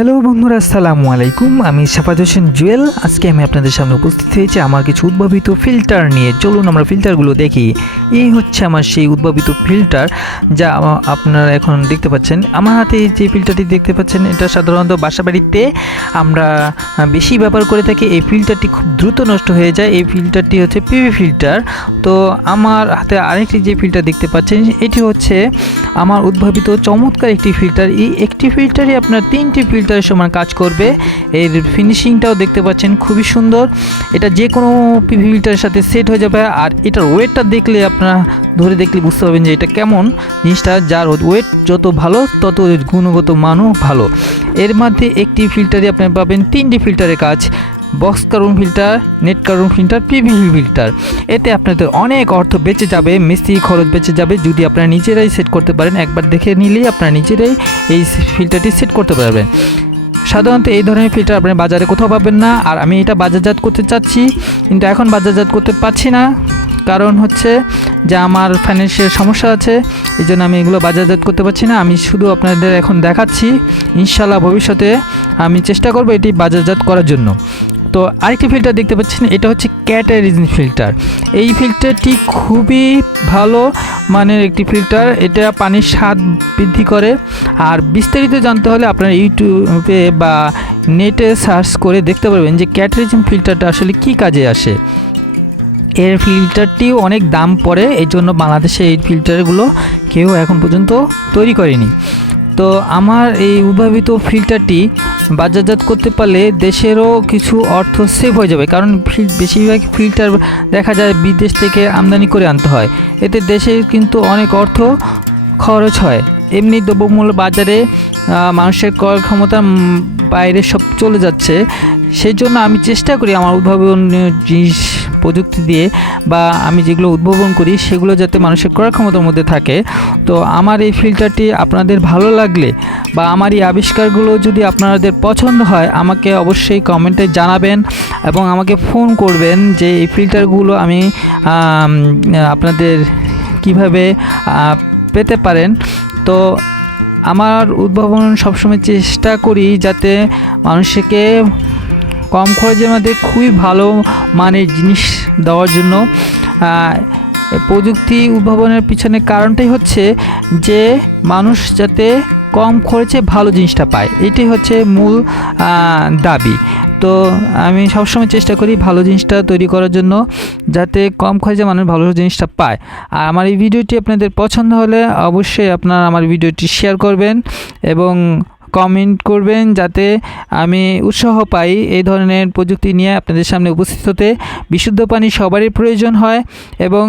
Hello বন্ধুরা, আসসালামু আলাইকুম। আমি সাফাত হোসেন জুয়েল। আজকে আমি আপনাদের সামনে উপস্থিত হয়েছি আমার কিছু উদ্ভাবিত ফিল্টার নিয়ে। চলুন আমরা ফিল্টারগুলো দেখি। এই হচ্ছে আমার সেই উদ্ভাবিত ফিল্টার যা আপনারা এখন দেখতে পাচ্ছেন। আমার হাতে যে ফিল্টারটি দেখতে পাচ্ছেন, এটা সাধারণত বাসাবাড়িতে আমরা বেশি ব্যবহার করে থাকি। এই ফিল্টারটি খুব দ্রুত নষ্ট হয়ে যায়। এই ফিল্টারটি হচ্ছে পিভি ফিল্টার। তো আমার হাতে আরেকটি যে ফিল্টার দেখতে পাচ্ছেন, এটি হচ্ছে আমার উদ্ভাবিত চমৎকার একটি ফিল্টার। এই একটি ফিল্টারই আপনার 3টি ফিল্টারের সমান কাজ করবে। এর ফিনিশিংটাও দেখতে পাচ্ছেন খুবই সুন্দর। এটা যে কোনো পিভি ফিল্টারের সাথে সেট হয়ে যাবে। আর এটার ওয়েটটা দেখলে আপনারা ধরে দেখলে বুঝতে পারবেন যে এটা কেমন জিনিসটা। যার ওয়েট যত ভালো তত গুণগত মানও ভালো। এর মধ্যে একটি ফিল্টারে আপনারা পাবেন 3টি ফিল্টারের কাজ: box carbon filter, net carbon filter, PV filter. এতে আপনাদের অনেক অর্থ বেঁচে যাবে, মিস্ত্রি খরচ বেঁচে যাবে যদি আপনারা নিজেরাই সেট করতে পারেন। একবার দেখে নিলেই আপনারা নিজেরাই এই ফিল্টারটি সেট করতে পারবেন। সাধারণত এই ধরনের ফিল্টার আপনি বাজারে কোথাও পাবেন না। আর আমি এটা বাজারজাত করতে চাচ্ছি, কিন্তু এখন বাজারজাত করতে পারছি না। কারণ হচ্ছে যে আমার ফাইন্যান্সিয়াল সমস্যা আছে, এই জন্য আমি এগুলো বাজারজাত করতে পারছি না। আমি শুধু আপনাদের এখন দেখাচ্ছি। ইনশাল্লাহ ভবিষ্যতে আমি চেষ্টা করব এটি বাজারজাত করার জন্য। তো আরেকটি ফিল্টার দেখতে পাচ্ছেন, এটা হচ্ছে ক্যাটারিজিন ফিল্টার। এই ফিল্টারটি খুবই ভালো মানের একটি ফিল্টার। এটা পানির স্বাদ বৃদ্ধি করে। আর বিস্তারিত জানতে হলে আপনারা ইউটিউবে বা নেটে সার্চ করে দেখতে পারবেন যে ক্যাটারিজিন ফিল্টারটা আসলে কী কাজে আসে। এর ফিল্টারটিও অনেক দাম পড়ে, এই জন্য বাংলাদেশে এই ফিল্টারগুলো কেউ এখন পর্যন্ত তৈরি করেনি। তো আমার এই উদ্ভাবিত ফিল্টারটি বাজারজাত করতে পারলে দেশেরও কিছু অর্থ সেভ হয়ে যাবে। কারণ বেশিরভাগ ফিল্টার দেখা যায় বিদেশ থেকে আমদানি করে আনতে হয়। এতে দেশের কিন্তু অনেক অর্থ খরচ হয়। এমনি দ্রব্যমূল্য বাজারে মানুষের ক্রয় ক্ষমতার বাইরে সব চলে যাচ্ছে। সেই জন্য আমি চেষ্টা করি আমার উদ্ভাবনীয় জিনিস প্রযুক্তি দিয়ে বা আমি যেগুলো উদ্ভাবন করি সেগুলো যাতে মানুষের ক্রয় ক্ষমতার মধ্যে থাকে। তো আমার এই ফিল্টারটি আপনাদের ভালো লাগলে বা আমার এই আবিষ্কারগুলো যদি আপনাদের পছন্দ হয়, আমাকে অবশ্যই কমেন্টে জানাবেন এবং আমাকে ফোন করবেন যে এই ফিল্টারগুলো আমি আপনাদের কিভাবে পেতে পারেন। তো আমার উদ্ভাবন সবসময় চেষ্টা করি যাতে মানুষকে কম খরচের মধ্যে খুবই ভালো মানের জিনিস দেওয়ার জন্য। প্রযুক্তি উদ্ভাবনের পিছনে কারণটাই হচ্ছে যে মানুষ যাতে কম খরচে ভালো জিনিসটা পায়, এটাই হচ্ছে মূল দাবি। তো আমি সবসময় চেষ্টা করি ভালো জিনিসটা তৈরি করার জন্য, যাতে কম খরচে মানুষ ভালো জিনিসটা পায়। আর আমার এই ভিডিওটি আপনাদের পছন্দ হলে অবশ্যই আপনারা আমার ভিডিওটি শেয়ার করবেন এবং কমেন্ট করবেন, যাতে আমি উৎসাহ পাই এই ধরনের প্রযুক্তি নিয়ে আপনাদের সামনে উপস্থিত হতে। বিশুদ্ধ পানি সবারই প্রয়োজন হয় এবং